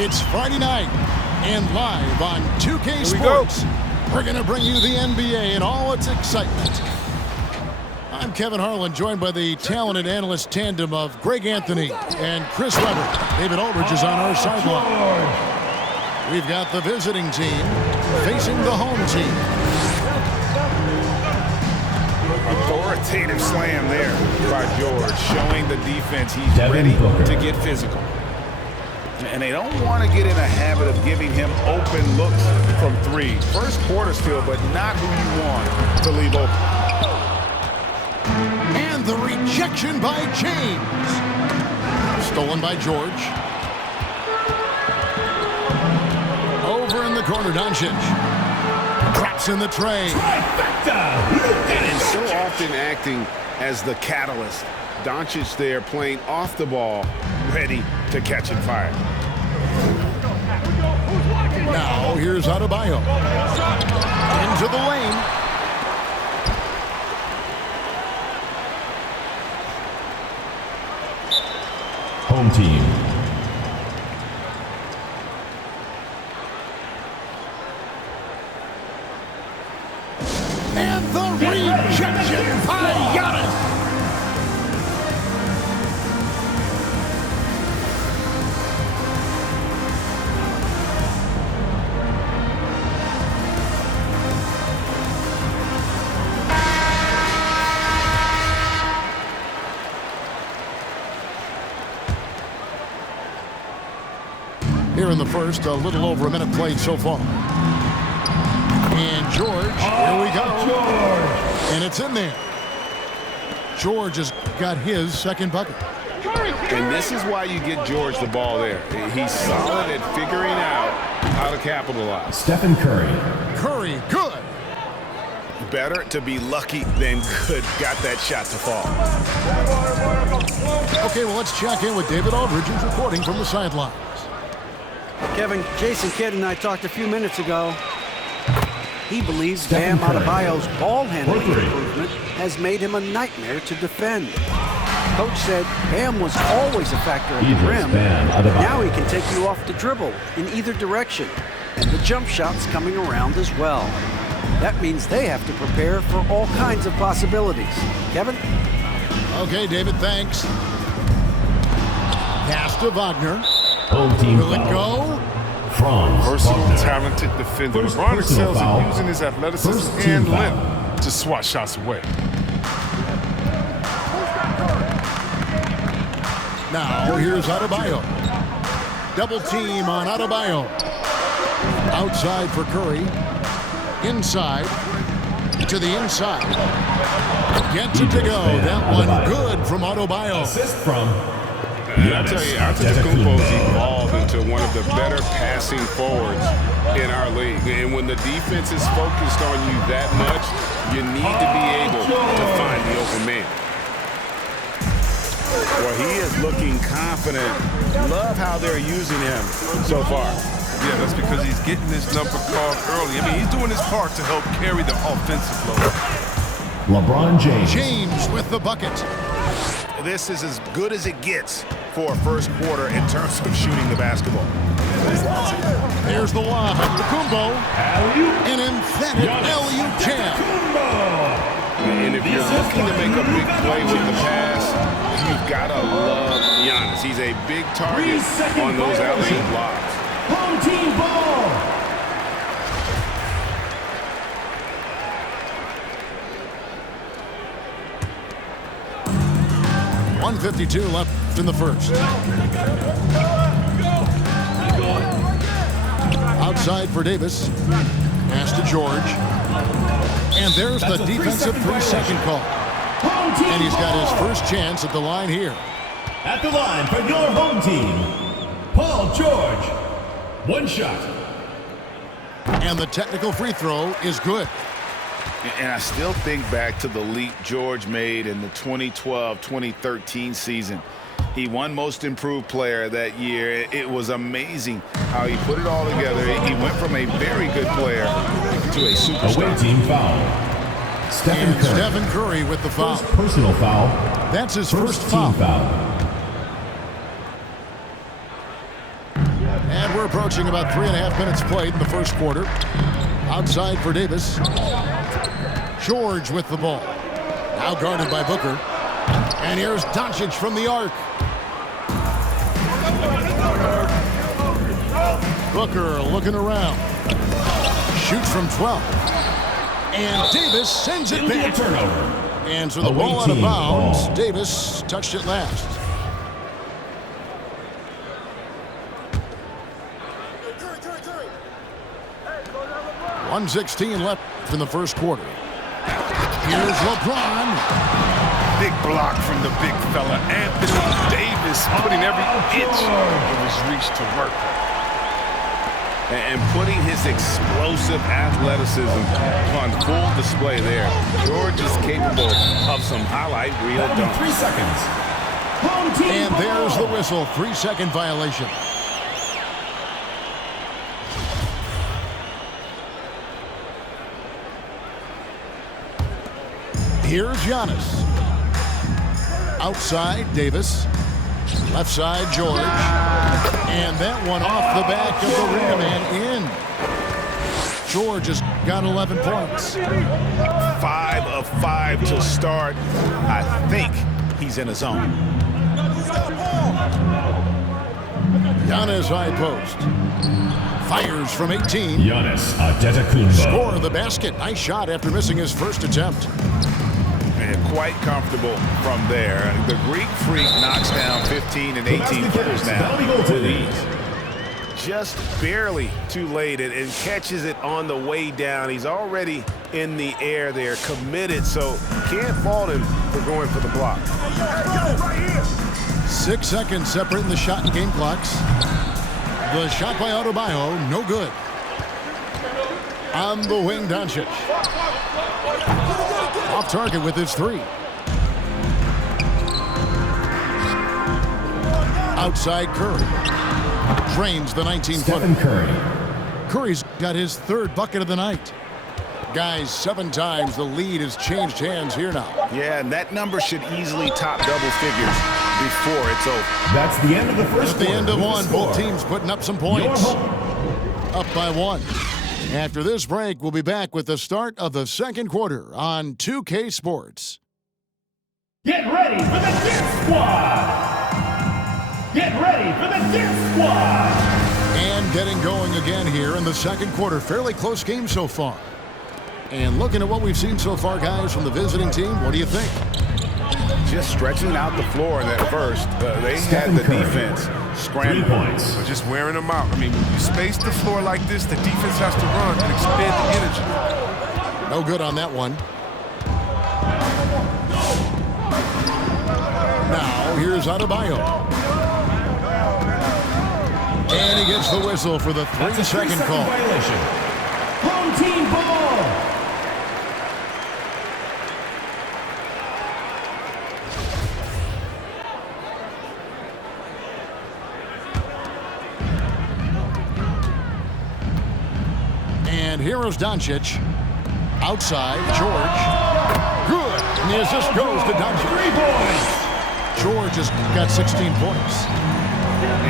It's Friday night, and live on 2K Sports, we're going to bring you the NBA and all its excitement. I'm Kevin Harlan, joined by the talented analyst tandem of Greg Anthony and Chris Webber. David Aldridge is on our sideline. We've got the visiting team facing the home team. Authoritative slam there by George, showing the defense he's ready to get physical. And they don't want to get in a habit of giving him open looks from three. First quarter still, but not who you want to leave open. And the rejection by James. Stolen by George. Over in the corner, Doncic. Drops in the tray. And so often acting as the catalyst. Doncic there playing off the ball, ready to catch and fire. Now here's Adebayo. Into the lane. Home team. And the rejection by Giannis. Here in the first, a little over a minute played so far. And George, here we go. George. And it's in there. George has got his second bucket. And this is why you get George the ball there. He's solid at figuring out how to capitalize. Stephen Curry. Curry, good. Better to be lucky than good. Got that shot to fall. Okay, well, let's check in with David Aldridge, who's reporting from the sidelines. Kevin, Jason Kidd and I talked a few minutes ago. He believes Bam Adebayo's ball handling improvement has made him a nightmare to defend. Coach said Bam was always a factor at the rim. Now he can take you off the dribble in either direction, and the jump shot's coming around as well. That means they have to prepare for all kinds of possibilities. Kevin? Okay, David, thanks. Pass to Wagner. Home team. Will it go? Versatile, talented defender. LeBron excels at using his athleticism and length to swat shots away. Now here's Adebayo. Double team on Adebayo. Outside for Curry. Inside. To the inside. Gets it to go. That one good from Adebayo. Assist from. I tell you, Antetokounmpo's evolved into one of the better passing forwards in our league. And when the defense is focused on you that much, you need to be able to find the open man. Well, he is looking confident. Love how they're using him so far. Yeah, that's because he's getting his number called early. I mean, he's doing his part to help carry the offensive load. LeBron James. James with the bucket. This is as good as it gets for a first quarter in terms of shooting the basketball. There's the lob. Kumbo. An emphatic alley-oop jam. And if you're looking to make a big play with the pass, you've got to love Giannis. He's a big target on those alley-oop blocks. Home team ball. 1:52 left in the first. Outside for Davis. Pass to George. And there's the defensive 3-second call. And he's got his first chance at the line here. At the line for your home team, Paul George. One shot. And the technical free throw is good. And I still think back to the leap George made in the 2012-2013 season. He won Most Improved Player that year. It was amazing how he put it all together. He went from a very good player to a superstar. Away team foul. Stephen Curry with the foul. First personal foul. That's his first foul. Team foul. And we're approaching about 3.5 minutes played in the first quarter. Outside for Davis. George with the ball. Now guarded by Booker. And here's Doncic from the arc. Booker looking around. Shoots from 12. And Davis sends it back. And so the ball out of bounds. Davis touched it last. .116 left in the first quarter. Here's LeBron. Big block from the big fella. Anthony Davis putting every inch of his reach to work. And putting his explosive athleticism on full display there. George is capable of some highlight reel dunks. 3 seconds. And there's the whistle. 3-second violation. Here's Giannis. Outside, Davis. Left side, George. And that one off the back of the rim and in. George has got 11 points. 5 of 5 to start. I think he's in a zone. Giannis high post. Fires from 18. Giannis Antetokounmpo. Score the basket. Nice shot after missing his first attempt. And quite comfortable from there. The Greek Freak knocks down 15 and 18 footers now. Just barely too late and catches it on the way down. He's already in the air there, committed, so can't fault him for going for the block. 6 seconds separating the shot and game clocks. The shot by Adebayo, no good. On the wing, Doncic. Off target with his 3. Outside Curry. Drains the 19-footer. Curry. Curry's got his 3rd bucket of the night. Guys, 7 times the lead has changed hands here now. Yeah, and that number should easily top double figures before it's over. That's the end of the first At the end of one, both teams putting up some points. Up by 1. After this break, we'll be back with the start of the second quarter on 2K Sports. Get ready for the Dip Squad! Get ready for the Dip Squad! And getting going again here in the second quarter. Fairly close game so far. And looking at what we've seen so far, guys, from the visiting team, what do you think? Just stretching out the floor in that first. They had the defense scrambling. 3 points. But just wearing them out. I mean, when you space the floor like this, the defense has to run and expend the energy. No good on that one. Now, here's Adebayo. And he gets the whistle for the 3-second call. Violation. Home team ball! And here is Doncic. Outside, George. Good. And the assist goes to Doncic. 3 points. George has got 16 points.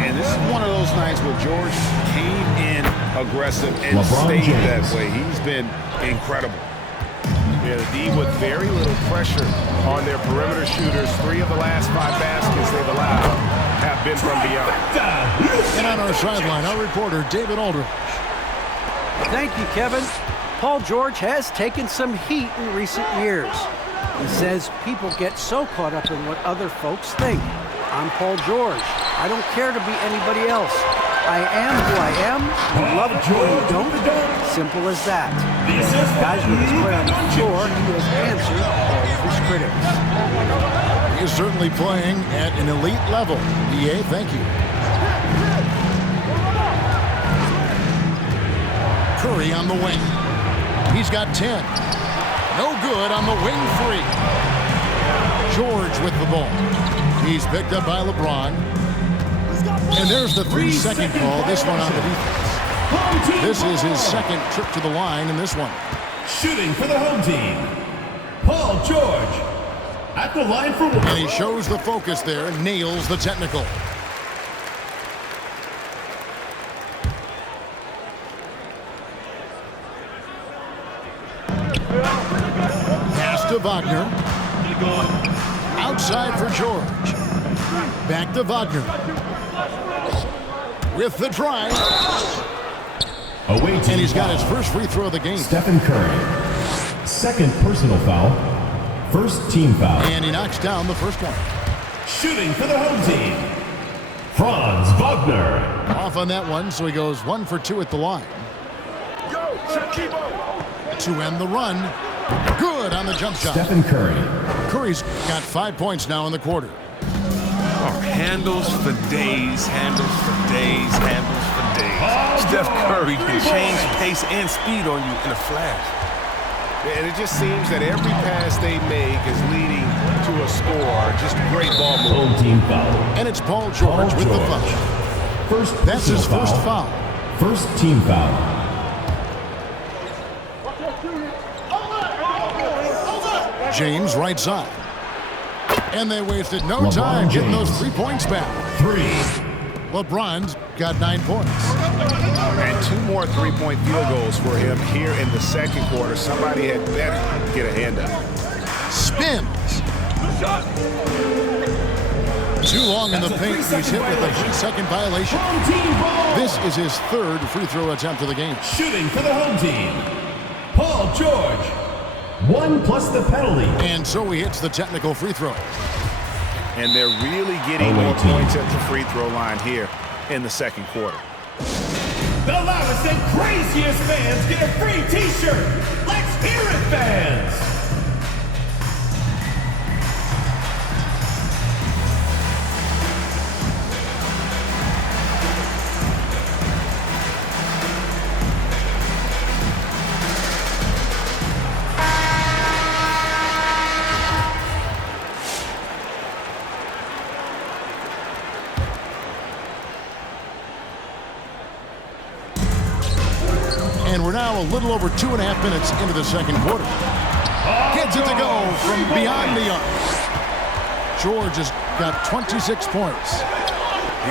And this is one of those nights where George came in aggressive and stayed that way. He's been incredible. Yeah, the D with very little pressure on their perimeter shooters. 3 of the last 5 baskets they've allowed have been from beyond. And on our sideline, our reporter, David Aldridge. Thank you, Kevin. Paul George has taken some heat in recent years. He says people get so caught up in what other folks think. I'm Paul George. I don't care to be anybody else. I am who I am. You love it or you don't. Simple as that. Guys, with his play on the floor, he has answered all of his critics. He is certainly playing at an elite level. EA, thank you. Curry on the wing. He's got 10. No good on the wing 3. George with the ball. He's picked up by LeBron. And there's the 3-second call. This one on the defense. This is his second trip to the line in this one. Shooting for the home team, Paul George. At the line for one. And he shows the focus there. Nails the technical. to Wagner. Outside for George. Back to Wagner. With the drive. Away team And he's got foul. his first free throw of the game. Stephen Curry. Second personal foul. First team foul. And he knocks down the first one. Shooting for the home team, Franz Wagner. Off on that one, so he goes 1 for 2 at the line. To end the run. Good on the jump shot. Stephen Curry. Curry's got 5 points now in the quarter. Oh, handles for days, handles for days, handles for days. Steph Curry can change pace and speed on you in a flash. And it just seems that every pass they make is leading to a score. Just great ball movement. Home team foul. And it's Paul George with the foul. First That's his personal first foul. First team foul. James right side. And they wasted no LeBron time getting James. those 3 points back. 3. LeBron's got 9 points. And 2 more three-point field goals for him here in the second quarter. Somebody had better get a hand up. Spins. Too long in the paint. He's hit with a 3-second violation. Home team ball. This is his third free throw attempt of the game. Shooting for the home team, Paul George. 1 plus the penalty. And so he hits the technical free throw. And they're really getting Away more team. points at the free throw line here in the second quarter. The loudest and craziest fans get a free t-shirt. Let's hear it, fans. And we're now a little over 2.5 minutes into the second quarter. Gets it to go from beyond the arc. George has got 26 points.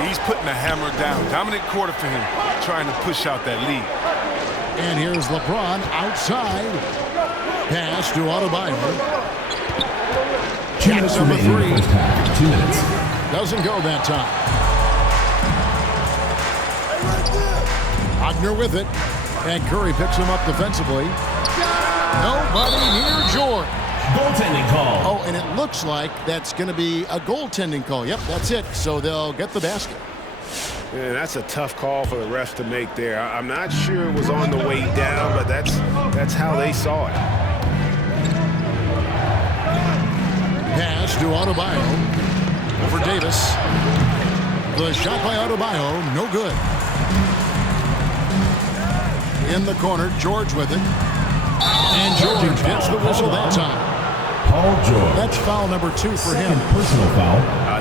He's putting the hammer down. Dominant quarter for him, trying to push out that lead. And here's LeBron outside. Pass to Adebayo. Jacks number 3. 2 minutes. Doesn't go that time. Wagner with it. And Curry picks him up defensively. Nobody near George. Goaltending call. Oh, and it looks like that's going to be a goaltending call. Yep, that's it. So they'll get the basket. Yeah, that's a tough call for the refs to make there. I'm not sure it was on the way down, but that's how they saw it. Pass to Adebayo. Over Davis. The shot by Adebayo, no good. In the corner, George with it. And George gets the whistle that time. Paul George. That's foul number 2 for him. Second personal foul.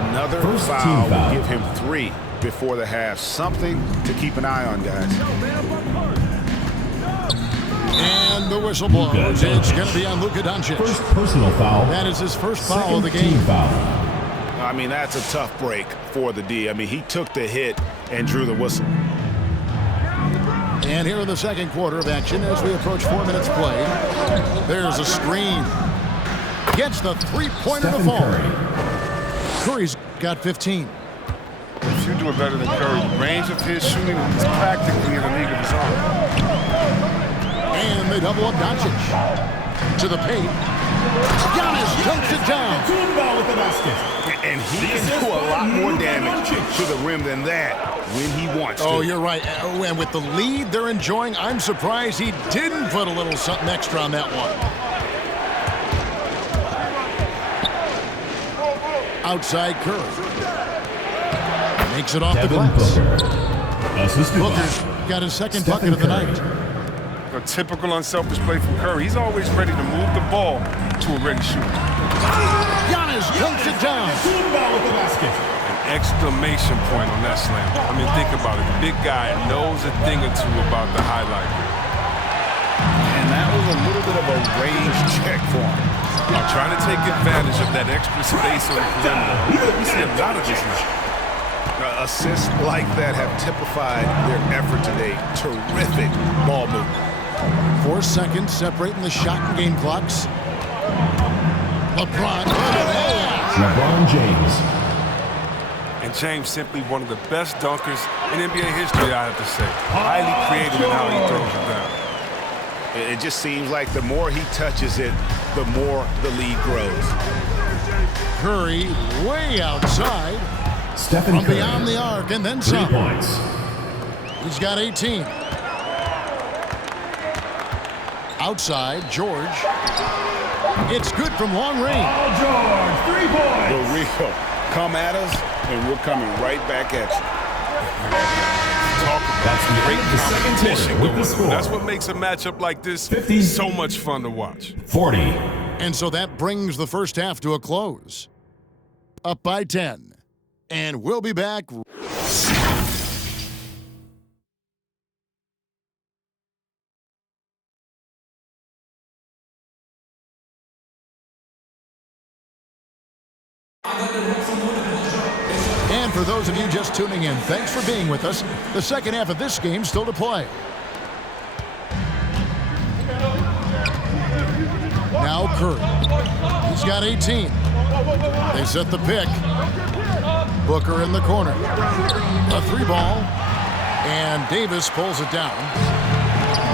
Another First foul team foul. would give him 3 before the half. Something to keep an eye on, guys. And the whistle blows. It's going to be on Luka Doncic. First personal foul. That is his first foul Second of the team game. foul. I mean, that's a tough break for the D. I mean, he took the hit and drew the whistle. And here in the second quarter of action, as we approach 4 minutes play, there's a screen. Gets the three-pointer to Stephen fall. Curry. Curry's got 15. If you do it better than Curry, the range of his shooting is practically in the league of his own. And they double up Doncic. To the paint. Giannis dunks it down. With the basket. And he can do a lot more damage to the rim than that when he wants to. Oh, you're right. Oh, and with the lead they're enjoying, I'm surprised he didn't put a little something extra on that one. Outside Curry. Makes it off the Devin glass. Booker. Assisted by Booker's got his second Stephen bucket of the Curry. night. A typical unselfish play from Curry. He's always ready to move the ball to a ready shooter. Giannis dunks it down. with the basket. An exclamation point on that slam. I mean, think about it. The big guy knows a thing or two about the highlight reel. And that was a little bit of a range check for him. Trying to take advantage of that extra space on the perimeter. We see a lot of this now. Assists like that have typified their effort today. Terrific ball movement. 4 seconds separating the shot and game clocks. LeBron. LeBron James. And James simply one of the best dunkers in NBA history, I have to say. Highly creative in how he throws it down. It just seems like the more he touches it, the more the lead grows. Curry way outside. Stephen From Curry. beyond the arc and then 3 some. points. He's got 18. Outside, George. It's good from long range. Paul George, 3 points. The real. Come at us, and we're coming right back at you. That's the Great end of the second competition quarter with going the on. score. That's what makes a matchup like this 50. so much fun to watch. 40. And so that brings the first half to a close. Up by 10. And we'll be back. And for those of you just tuning in, thanks for being with us. The second half of this game still to play. Now Curry. He's got 18. They set the pick. Booker in the corner. A 3-ball. And Davis pulls it down.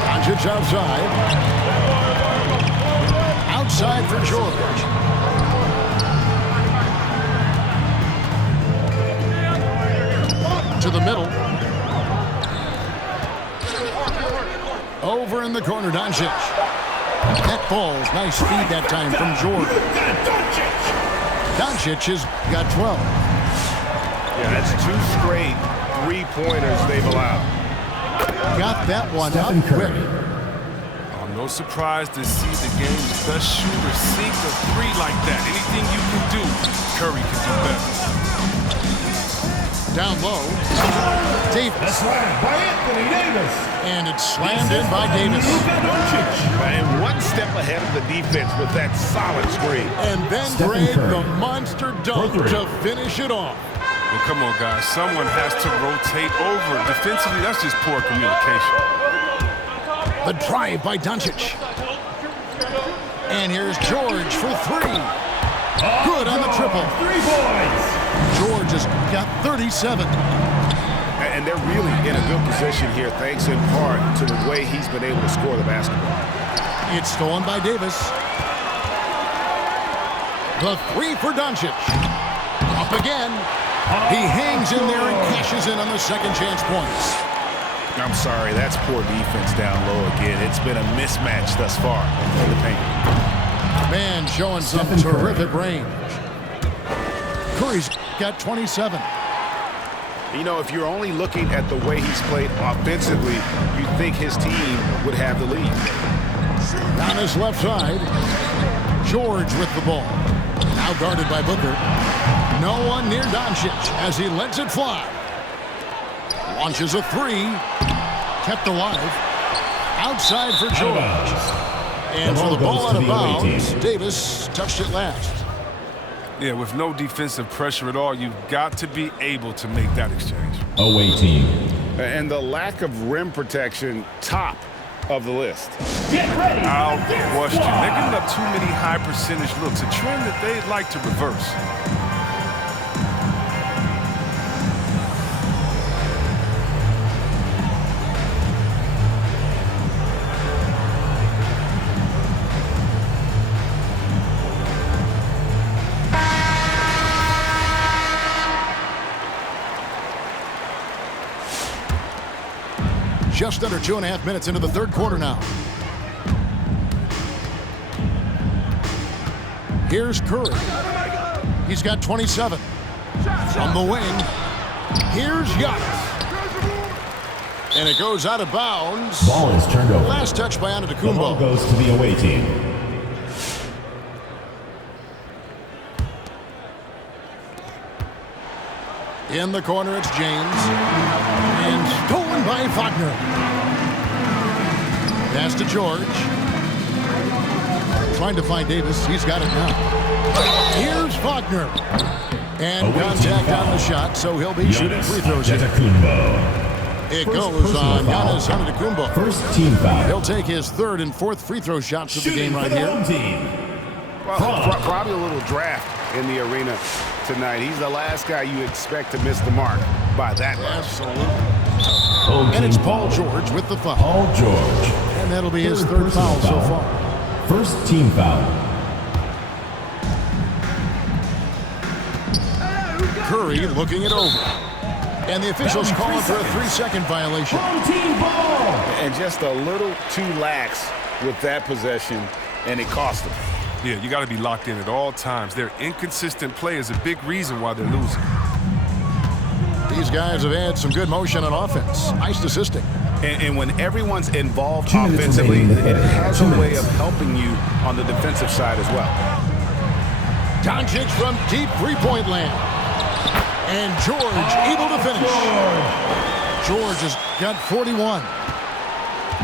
Doncic outside. Outside for George. To the middle. Over in the corner, Doncic. That falls. Nice feed that time from George. Doncic has got 12. Yeah, that's 2 straight 3-pointers they've allowed. Got that one Stephen up quick. Curry. Oh, no surprise to see the game's best shooter sink a 3 like that. Anything you can do, Curry can do better. Down low. Davis. Slammed by Anthony Davis. And it's slammed in by Davis. And one step ahead of the defense with that solid screen. And then Stephen Greg, Curry. the monster dunk For 3. to finish it off. Well, come on, guys. Someone has to rotate over. Defensively, that's just poor communication. The drive by Doncic. And here's George for 3. Good on the triple. 3 points. George has got 37. And they're really in a good position here, thanks in part to the way he's been able to score the basketball. It's stolen by Davis. The 3 for Doncic. Up again. He hangs in there and cashes in on the second chance points. I'm sorry, that's poor defense down low again. It's been a mismatch thus far in the paint. Man showing some Stephen Curry. terrific range. Curry's got 27. You know, if you're only looking at the way he's played offensively, you'd think his team would have the lead. On his left side, George with the ball. Now guarded by Booker. No one near Doncic as he lets it fly. Launches a 3. Kept alive. Outside for George. And so the ball out of bounds. Davis touched it last. Yeah, with no defensive pressure at all, you've got to be able to make that exchange. Away team. And the lack of rim protection, top of the list. Get ready. I'll question. They're giving up too many high percentage looks, a trend that they'd like to reverse. Just under 2.5 minutes into the third quarter now. Here's Curry. He's got 27. From the wing, here's Giannis. And it goes out of bounds. Ball is turned over. Last touch by The ball Antetokounmpo. goes to the away team. In the corner, it's James. And stolen by Wagner. Pass to George. Trying to find Davis. He's got it now. Here's Wagner. And Away team contact on foul. the shot, so he'll be shooting free throws here. Antetokounmpo. It First goes personal on foul. Giannis Antetokounmpo. First team foul. He'll take his third and fourth free throw shots of the Shooting game for right the here. home team. Well, probably a little draft in the arena tonight. He's the last guy you expect to miss the mark by that much. Absolutely. And it's Paul George with the foul. Paul George. And that'll be his third foul so far. First team foul. Curry looking it over. And the officials calling for a 3-second violation. Team ball. And just a little too lax with that possession, and it cost them. Yeah, you got to be locked in at all times. Their inconsistent play is a big reason why they're losing. These guys have had some good motion on offense. Nice assisting. And when everyone's involved offensively, it has a way of helping you on the defensive side as well. Doncic from deep three-point land. And George able to finish. George has got 41.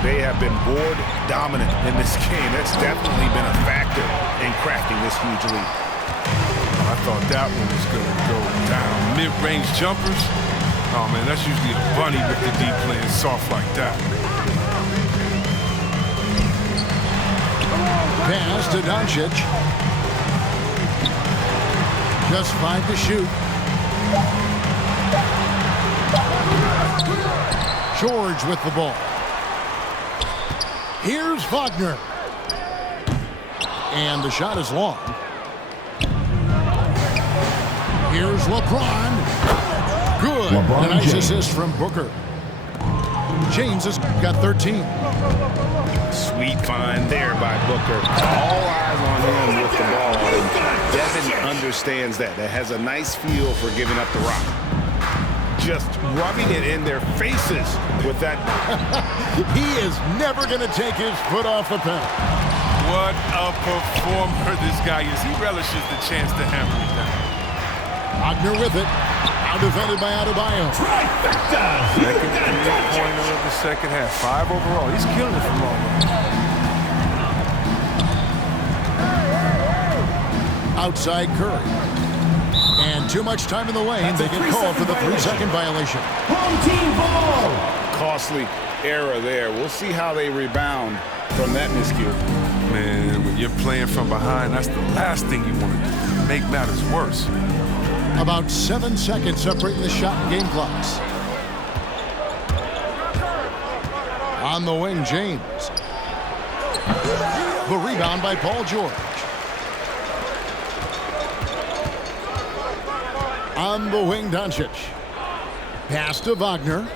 They have been board dominant in this game. That's definitely been a factor in crafting this huge lead. I thought that one was going to go down. Mid-range jumpers? Oh, man, that's usually a bunny with the deep playing soft like that. Pass to Doncic. Just 5 to shoot. George with the ball. Here's Wagner. And the shot is long. Here's LeBron. Good. LeBron A nice James. assist from Booker. James has got 13. Sweet find there by Booker. All eyes on him with the ball. And Devin understands that. That has a nice feel for giving up the rock. Just rubbing it in their faces with that. He is never going to take his foot off the pedal. What a performer this guy is. He relishes the chance to hammer it down. Wagner with it. Out defended by Adebayo. Second three-pointer of the second half. 5 overall. He's killing it from long range. Outside Curry. And too much time in the lane. They get called for the 3-second violation. Home team ball. Costly error there. We'll see how they rebound from that miscue. Man, when you're playing from behind, that's the last thing you want to do. Make matters worse. About 7 seconds separating the shot and game clocks. On the wing, James. The rebound by Paul George. On the wing, Doncic. Pass to Wagner.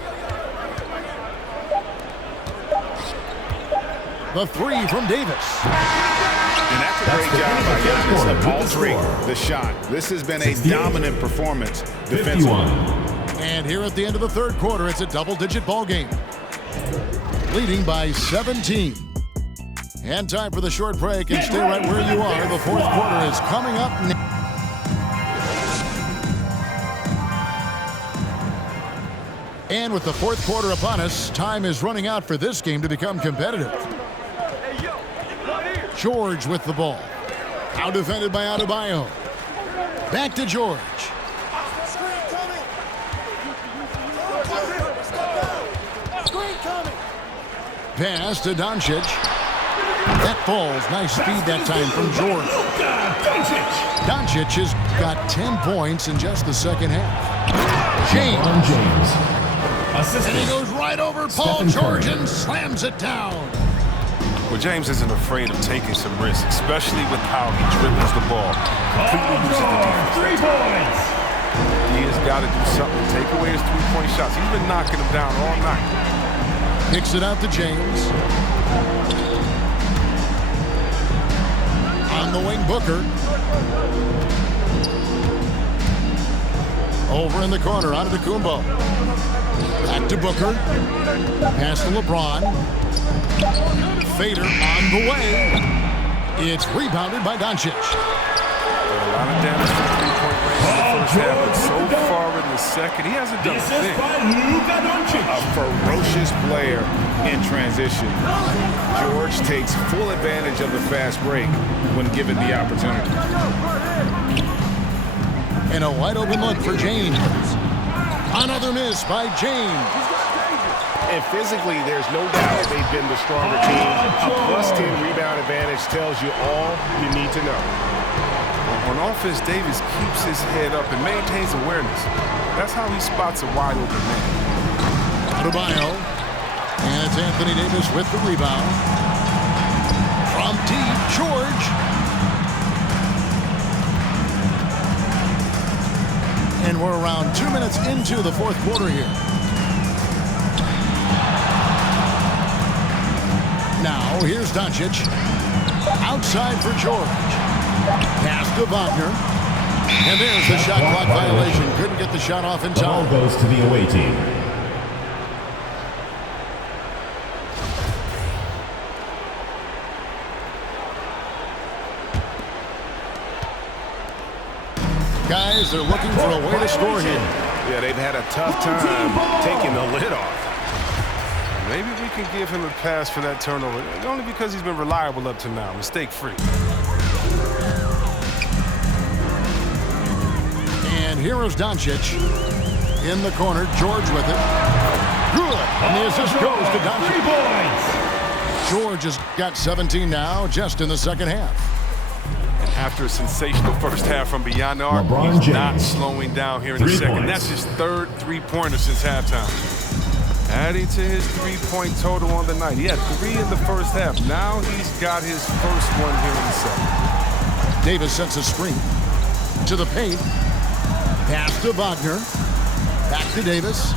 The 3 from Davis. And that's a great job by Giannis of altering the shot. This has been a dominant performance defensively. And here at the end of the third quarter, it's a double-digit ball game. Leading by 17. And time for the short break, and stay right where you are. The fourth quarter is coming up next. And with the fourth quarter upon us, time is running out for this game to become competitive. George with the ball. Out defended by Adebayo. Back to George. Pass to Doncic. That falls. Nice speed that time from George. Doncic has got 10 points in just the second half. James. And he goes right over Paul George and slams it down. Well, James isn't afraid of taking some risks, especially with how he dribbles the ball. Completely uses the defense. 3 points. He has got to do something to take away his three-point shots. He's been knocking them down all night. Kicks it out to James. On the wing, Booker. Over in the corner, Antetokounmpo. Back to Booker. Pass to LeBron. Fader on the way. It's rebounded by Doncic. A lot of damage from three-point range in the first half, but so far in the second, he hasn't done a thing. A ferocious player in transition. George takes full advantage of the fast break when given the opportunity. And a wide open look for James. Another miss by James. And physically, there's no doubt they've been the stronger team. A +10 rebound advantage tells you all you need to know. On offense, Davis keeps his head up and maintains awareness. That's how he spots a wide open man. Adebayo. And it's Anthony Davis with the rebound. From deep, George. And we're around 2 minutes into the fourth quarter here. Now, here's Doncic. Outside for George. Pass to Wagner. And there's the shot clock violation. Couldn't get the shot off in time. The ball goes to the away team. Guys, they're looking for a way to score here. Yeah, they've had a tough time taking the lid off. Maybe we can give him a pass for that turnover, only because he's been reliable up to now, mistake-free. And here is Doncic. In the corner, George with it. Good. And the assist goes to Doncic. George has got 17 now, just in the second half. After a sensational first half from beyond the arc, he's not slowing down here in the second. That's his third three-pointer since halftime. Adding to his three-point total on the night. He had 3 in the first half. Now he's got his first one here in the second. Davis sets a screen. To the paint. Pass to Wagner. Back to Davis.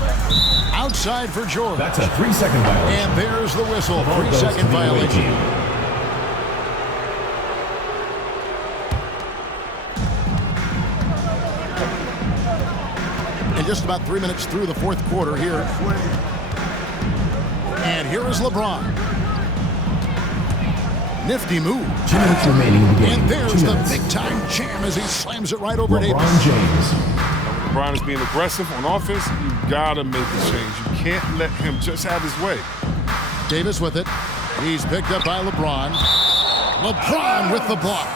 Outside for George. That's a 3-second violation. And there's the whistle. 3-second violation. And just about 3 minutes through the fourth quarter here. And here is LeBron. Nifty move. 2 minutes remaining in the game. And there's the big-time jam as he slams it right over Davis. LeBron James. When LeBron is being aggressive on offense, you gotta make the change. You can't let him just have his way. Davis with it. He's picked up by LeBron. LeBron with the block.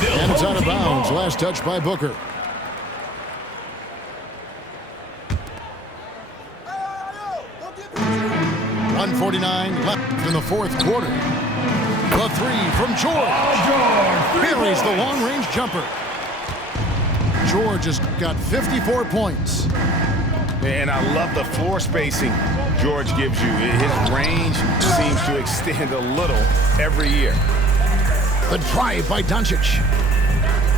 And it's out of bounds. Last touch by Booker. 1:49 left in the fourth quarter. The three from George. Buries the long-range jumper. George has got 54 points. And I love the floor spacing George gives you. His range seems to extend a little every year. The drive by Doncic.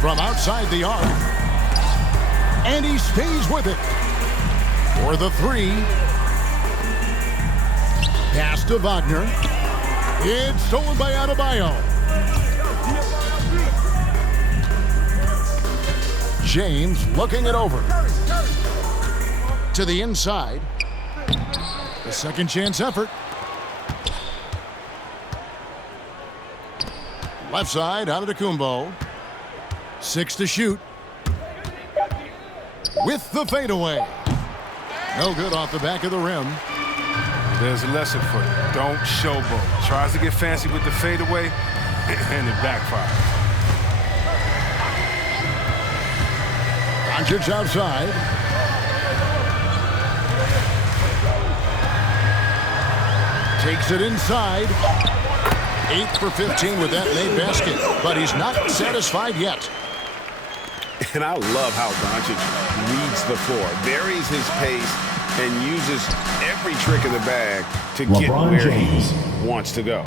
From outside the arc. And he stays with it. For the three. Pass to Wagner. It's stolen by Adebayo. James looking it over. To the inside. The second chance effort. Left side, Antetokounmpo. 6 to shoot. With the fadeaway. No good off the back of the rim. There's a lesson for you. Don't showboat. Tries to get fancy with the fadeaway, and it backfires. Doncic outside. Takes it inside. 8 for 15 with that made basket, but he's not satisfied yet. And I love how Doncic reads the floor, varies his pace, and uses every trick in the bag to get where he wants to go.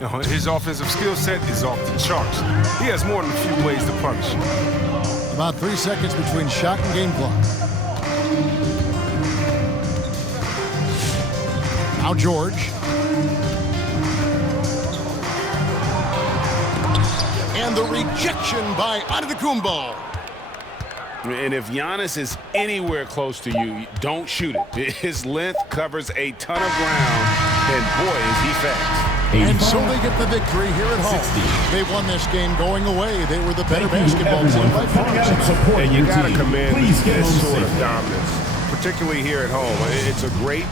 You know, his offensive skill set is off the charts. He has more than a few ways to punish. About 3 seconds between shot and game clock. Now George. And the rejection by Antetokounmpo. And if Giannis is anywhere close to you, don't shoot it. His length covers a ton of ground, and boy, is he fast. And so they get the victory here at home. They won this game going away. They were the better basketball team by far. And you got to commend this sort of dominance, particularly here at home. It's a great